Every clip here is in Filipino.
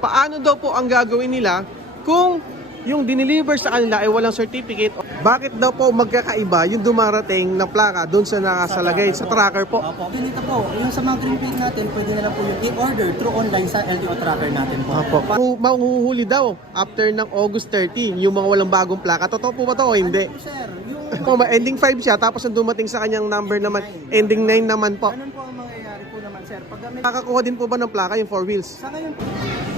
paano daw po ang gagawin nila kung yung dineliver sa kanila ay walang certificate? Bakit daw po magkakaiba yung dumarating na plaka doon sa nakasalagay sa tracker po? Opo. Ganito po, yung sa mga green plate natin, pwede na lang po yung i-order through online sa LTO tracker natin po. Opo. Kung Mahuhuli daw after ng August 13 yung mga walang bagong plaka. Totoo po ba to o hindi? Ano po, sir? Yung Po, ma- ending 5 siya tapos ang dumating sa kanyang number naman ending 9 naman po. Ganun po ang mangyayari po naman, sir. Pag may... Nakakakuha din po ba ng plaka yung 4 wheels? Sa ngayon po,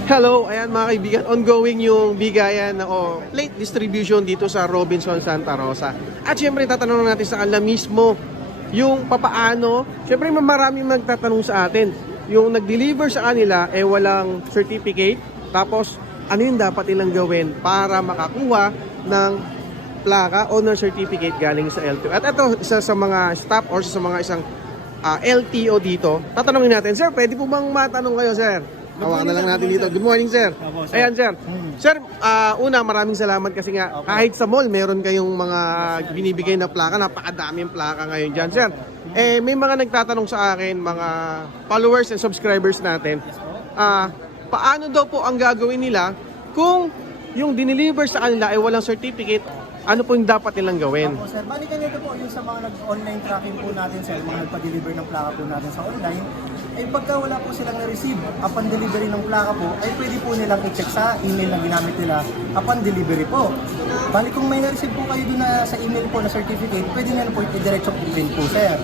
Hello, ayan mga kaibigan, ongoing yung bigayan o plate distribution dito sa Robinson Santa Rosa. At syempre tatanungin natin sa kanila mismo yung papaano. Syempre maraming magtatanong sa atin. Yung nag-deliver sa kanila eh walang certificate. Tapos ano yung dapat nilang gawin para makakuha ng plaka o ng certificate galing sa LTO. At ito, isa sa mga staff or sa mga isang ah, LTO dito, tatanungin natin, Sir, pwede po bang matanong kayo, Sir? Hawakan na lang natin dito. Good morning, sir. Opo, sir. Ayan, sir. Hmm. Sir, ah, una, maraming salamat kasi nga, Opo. kahit sa mall, meron kayong mga binibigay na plaka. Napakadaming plaka ngayon dyan, sir. Eh, may mga nagtatanong sa akin, mga followers and subscribers natin, ah, paano daw po ang gagawin nila kung yung dineliver sa kanila ay walang certificate, ano po yung dapat nilang gawin? Opo, sir. Bali ganito po, yung sa mga nag-online tracking po natin, sir, mga nagpa-deliver ng plaka po natin sa online, ay pagka wala po silang na-receive upon delivery ng plaka po, ay pwede po nilang i-check sa email na ginamit nila upon delivery po. Bali kung may na-receive po kayo doon na sa email po na certificate, pwede nyo po i-diretso po din po, sir.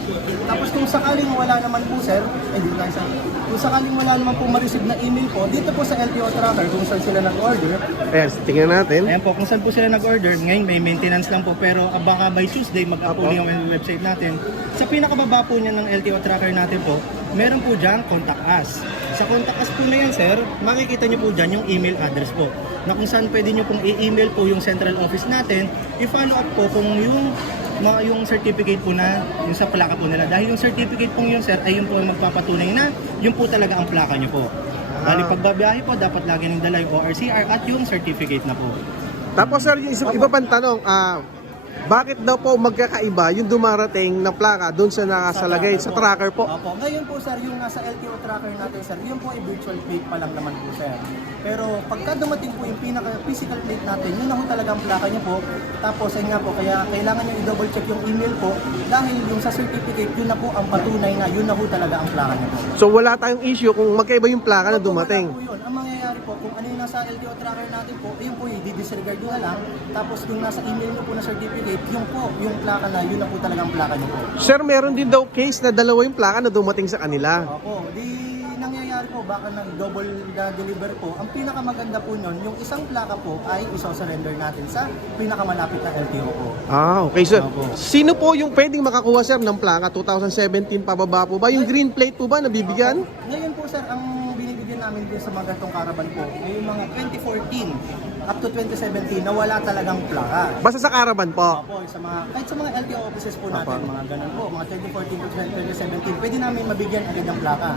Tapos kung sakaling wala naman po, sir, ay di tayo sa... Kung sakaling wala naman po ma-receive na email po, dito po sa LTO tracker, kung saan sila nag-order, Ayan, tingnan natin. Ayan po, kung saan po sila nag-order, ngayon may maintenance lang po, pero baka by Tuesday mag-upload yung website natin. Sa pinakababa po niya ng LTO tracker natin po, meron po dyan contact us. Sa contact us po na yan, sir, makikita niyo po dyan yung email address po. Na kung saan pwede niyo pong i-email po yung central office natin, i-follow up po kung yung mga yung certificate po na yung sa plaka po nila. Dahil yung certificate po yun, sir, ay yung po ang magpapatunay na yun po talaga ang plaka niyo po. Bali, Ah. pagbabiyahe po, dapat lagi nang dala yung ORCR at yung certificate na po. Tapos sir, yung isa- iba pang tanong, ah, bakit daw po magkakaiba yung dumarating na plaka doon sa nakasalagay sa tracker po? Opo. Ngayon po sir, yung nasa LTO tracker natin sir, yun po ay virtual plate pa lang naman po sir. Pero pagka dumating po yung pinaka physical plate natin, yun na po talaga ang plaka niya po. Tapos ayun nga po, kaya kailangan nyo i-double check yung email po dahil yung sa certificate, yun na po ang patunay na yun na po talaga ang plaka niya po. So wala tayong issue kung magkaiba yung plaka na Opo, dumating. wala po yun. Ang mangyayari po, kung ano yung nasa LTO tracker natin po, ayun po, i-disregard nyo na lang. Tapos yung nasa email nyo po na certificate, yung po, yung plaka na, yun na po talaga ang plaka niyo po. Sir, meron din daw case na dalawa yung plaka na dumating sa kanila. Opo, di nangyayari po, baka nag-double na deliver po. Ang pinakamaganda po nun, yung isang plaka po ay iso-surrender natin sa pinakamalapit na LTO po. Ah, okay sir. Opo. Sino po yung pwedeng makakuha sir ng plaka 2017 pababa po ba? Yung green plate po ba nabibigyan? Ngayon po sir, ang din sa mga gatong caravan po, ay yung mga 2014 up to 2017 na wala talagang plaka. Basta sa caravan po. Opo, sa mga, kahit sa mga LTO offices po natin, Opo. mga ganun po, mga 2014 to 2017, pwede namin mabigyan agad ng plaka.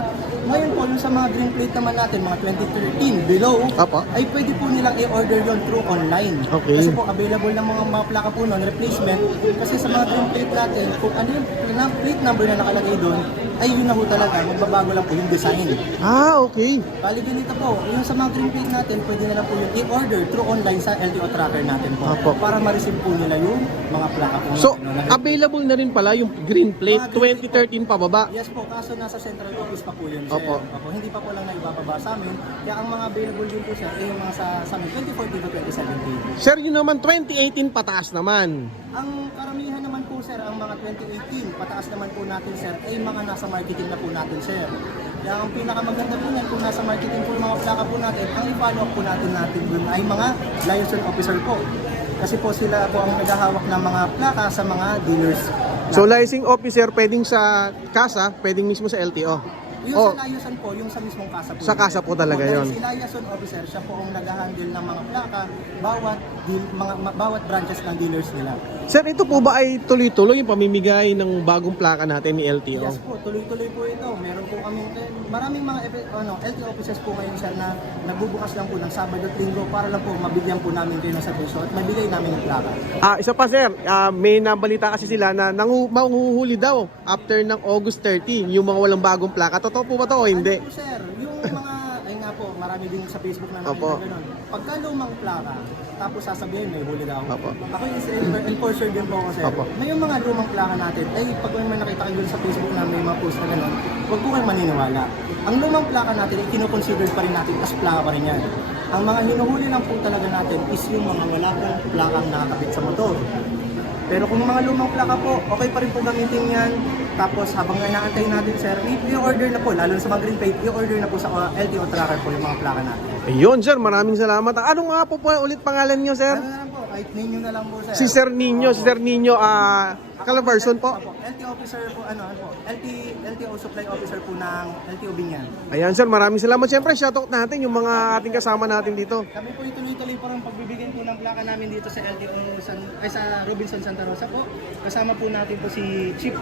Ngayon po, yung sa mga green plate naman natin, mga 2013 below, Opo. ay pwede po nilang i-order yon through online. Okay. Kasi po, available ng mga, mga plaka po nun, replacement. Kasi sa mga green plate natin, kung ano yung pl- plate number na nakalagay doon, ay yun na po talaga, magbabago lang po yung design. Ah, okay. Bali ganito po, yung sa mga green plate natin, pwede na lang po yung i-order through online sa LTO tracker natin po. Opo. Para ma-receive po nila yung mga plaka po. So, available na rin pala yung green plate Mga green plate 2013 pababa. Yes po, kaso nasa central office pa po yun, sir. Opo. Hindi pa po lang naibababa sa amin. Kaya ang mga available din po, sir, ay yung mga sa, sa amin, 2014 to 2017. Sir, yun naman 2018 pataas naman. Ang karamihan naman po, sir, ang mga 2018, pataas naman po natin, sir, ay mga nasa marketing na po natin, sir. Kaya ang pinakamaganda po niyan, kung nasa marketing po mga plaka po natin, ang i-follow up po natin natin dun ay mga liaison officer po. Kasi po sila po ang naghahawak ng mga plaka sa mga dealers. So, licensing officer pwedeng sa kasa, pwedeng mismo sa LTO. Yung Oh. sa liaison po, yung sa mismong kasa po. Sa kasa po talaga yun. Si liaison officer, siya po ang nag-handle ng mga plaka, bawat, deal, mga, bawat branches ng dealers nila. Sir, ito po ba ay tuloy-tuloy yung pamimigay ng bagong plaka natin ni LTO? Yes po, tuloy-tuloy po ito. Meron po kami, maraming mga ano, LTO officers po ngayon sir na nagbubukas lang po ng Sabado at Linggo para lang po mabigyan po namin kayo ng serbisyo at mabigay namin yung plaka. Ah, isa pa sir, ah, may nabalita kasi sila na nangu- mahuhuli daw after ng August 30 yung mga walang bagong plaka. Totoo po ba to o hindi? Ano po sir, yung mga, ay nga po, marami din sa Facebook na Opo. nakita ganun. Pagka lumang plaka, tapos sasabihin may huli daw. Opo. Ako yung en- enforcer din po ako sir. Opo. May yung mga lumang plaka natin, ay pag may nakita kayo dun sa Facebook na may mga post na ganun, huwag po kayo maniniwala. Ang lumang plaka natin, ay kinukonsider pa rin natin as plaka pa rin yan. Ang mga hinuhuli lang po talaga natin is yung mga wala pong plakang nakakabit sa motor. Pero kung mga lumang plaka po, okay pa rin po gamitin yan. Tapos habang inaantay natin sir, i-order na po, lalo na sa mga green plate, i-order na po sa uh, LTO tracker po yung mga plaka natin. Ayun, sir. Maraming salamat. Anong nga po po ulit pangalan niyo, sir? Ano na lang po, kahit ninyo na lang po sir. Si Sir Nino. Si Sir Nino, ah, Calabarzon po. Opo, LTO officer po, ano, ano po, LT, LTO supply officer po ng LTO Binyan. Ayan, sir. Maraming salamat. Siyempre, shoutout natin yung mga ating kasama natin dito. Kami po ituloy-tuloy po ang pagbibigay po ng plaka namin dito sa LTO San, ay sa Robinson Santa Rosa po. Kasama po natin po si Chief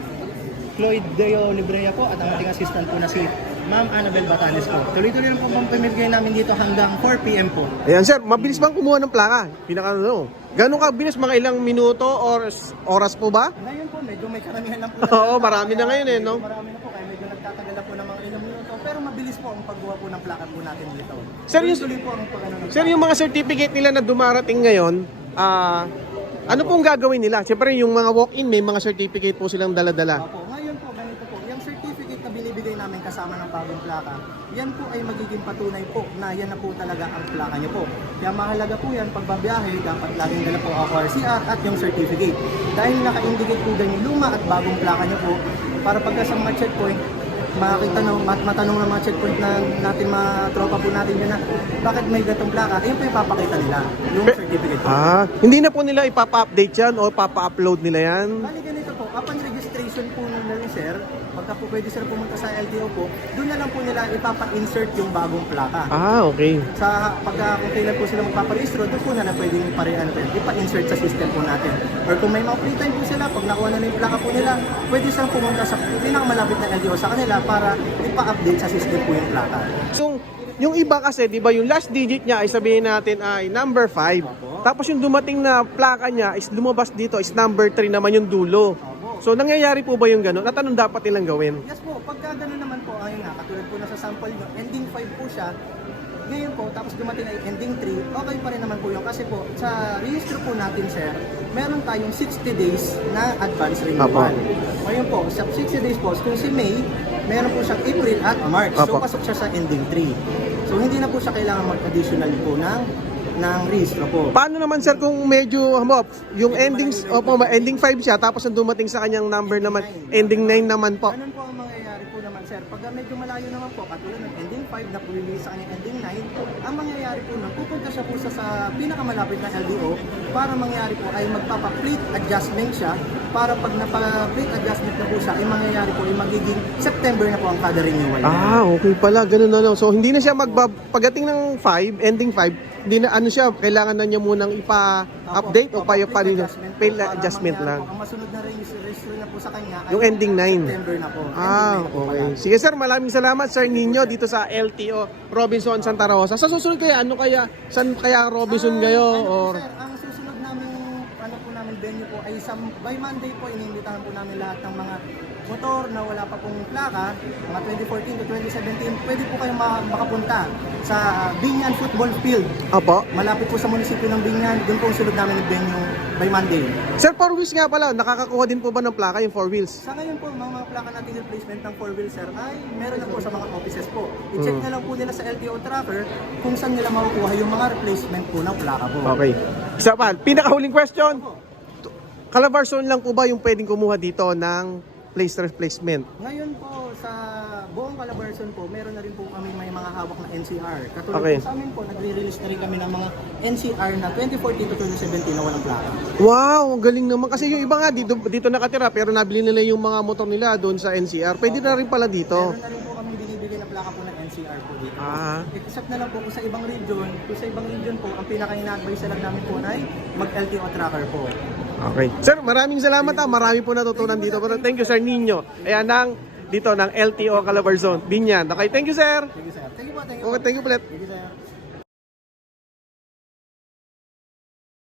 Floyd Deo Librea po at ang ating assistant po na si Ma'am Annabel Batanes po. Tuloy-tuloy lang po ang pamimigay namin dito hanggang 4 p.m. po. Ayan, sir. Mabilis bang kumuha ng plaka? Pinaka ano? Gano'n ka bilis? Mga ilang minuto or oras po ba? Ngayon po, medyo may karamihan lang po. Oo, marami na ngayon eh, no? Marami na po, kaya medyo nagtatagal na po ng mga ilang minuto. Pero mabilis po ang paggawa po ng plaka po natin dito. Sir, yung- Tuloy po ang pag ano, ng Sir, yung mga certificate nila na dumarating ngayon, ah, ano pong gagawin nila? Siyempre, yung mga walk-in, may mga certificate po silang dala-dala. Opo, ngayon po, ganito po. Yung certificate na binibigay namin kasama ng bagong plaka, yan po ay magiging patunay po na yan na po talaga ang plaka niyo po. Kaya mahalaga po yan, pagbabiyahe, dapat laging dala po ang RCR at yung certificate. Dahil naka-indicate po dyan yung luma at bagong plaka niyo po, para pagka sa mga checkpoint, makakita na, mat matanong ng mga checkpoint na natin mga tropa po natin yun na bakit may gatong plaka, ayun po yung papakita nila, yung Pe- certificate po. Ah, hindi na po nila ipapa-update yan o papa-upload nila yan? Bali ganito po, upon registration po nila ni sir, pagka po pwede sir pumunta sa LTO po, doon na lang po nila ipapa-insert yung bagong plaka. Ah, okay. Sa pagka kung kailan po sila magpaparehistro, doon po na na pwedeng ipare, ano, po ipa-insert sa system po natin. Or kung may mga free time po sila, pag nakuha na nila yung plaka po nila, pwede silang pumunta sa pinakamalapit na LTO sa kanila para ipa-update sa system po yung plaka. So, yung iba kasi, di ba, yung last digit niya ay sabihin natin ay number 5. Tapos yung dumating na plaka niya is lumabas dito is number 3 naman yung dulo. Opo. So, nangyayari po ba yung gano'n? At anong dapat nilang gawin? Yes po, pagka gano'n naman po, ayun nga, katulad po na sa sample nyo, ending 5 po siya, ngayon po, tapos dumating ay ending 3, okay pa rin naman po yun. Kasi po, sa registro po natin, sir, meron tayong 60 days na advance renewal. Ngayon po, sa 60 days po, kung si May, meron po siyang April at March. So, Apo. pasok siya sa ending 3. So, hindi na po siya kailangan mag-additional po ng, ng registro po. Paano naman sir kung medyo hamo, yung ending opo, ending 5 siya tapos ang dumating sa kanyang number naman ending 9 naman po. Ganun po ang mangyayari po naman sir. Pag medyo malayo naman po, katulad ng ending 5 na release sa kanyang ending 9, ang mangyayari po nun, pupunta siya po sa, sa pinakamalapit na LDO para mangyayari po ay magpapa-plate adjustment siya para pag napa-plate adjustment na po siya, ay mangyayari po ay magiging September na po ang kada renewal. Ah, okay pala, ganun na no. So hindi na siya magba pagdating ng 5, ending 5, hindi na ano siya, kailangan na niya munang ipa-update o pa pa plate pay para adjustment lang. ang masunod na registro na po sa kanya ay Yung ending 9. September na po. Ah, Ending 9 na po okay. Sige sir, maraming salamat Sir Nino dito sa LTO Robinson Santa Rosa. Sa susunod kaya ano kaya saan kaya Robinson Ah, kayo ano or sir, ang susunod namin ano po namin venue po ay sa by Monday po iniimbitahan po namin lahat ng mga motor na wala pa pong plaka, mga 2014 to 2017, pwede po kayong ma- makapunta sa Binyan Football Field. Apo. Malapit po sa munisipyo ng Binyan, doon po ang sunod namin ng venue by Monday. Sir, four wheels nga pala, nakakakuha din po ba ng plaka yung four wheels? Sa ngayon po, mga, plaka natin replacement ng 4 wheel sir ay meron na po sa mga offices po. I-check Mm. na lang po nila sa LTO tracker kung saan nila makukuha yung mga replacement po ng plaka po. Okay. Isa pa, pinakahuling question. Opo. Calabarzon lang po ba yung pwedeng kumuha dito ng place replacement? Ngayon po sa buong Calabarzon po, meron na rin po kami may mga hawak na NCR. Katulad Okay. po sa amin po, nagre-release na rin kami ng mga NCR na 2014 to 2017 na walang plaka. Wow, ang galing naman. Kasi yung iba nga dito, dito nakatira pero nabili nila yung mga motor nila doon sa NCR. Pwede na rin pala dito. Meron na rin po kami binibigay na plaka po ng NCR Ah. Except na lang po kung sa ibang region, kung sa ibang region po, ang pinaka-ina-advise lang namin po ay mag-LTO tracker po. Okay. Sir, maraming salamat ha. Marami po natutunan dito. Pero thank you, Sir Nino. Ayan ang dito ng LTO Calabarzon. Binyan. Okay, thank you, sir. Thank you sir. Thank you po, thank you po. Okay, thank you ulit.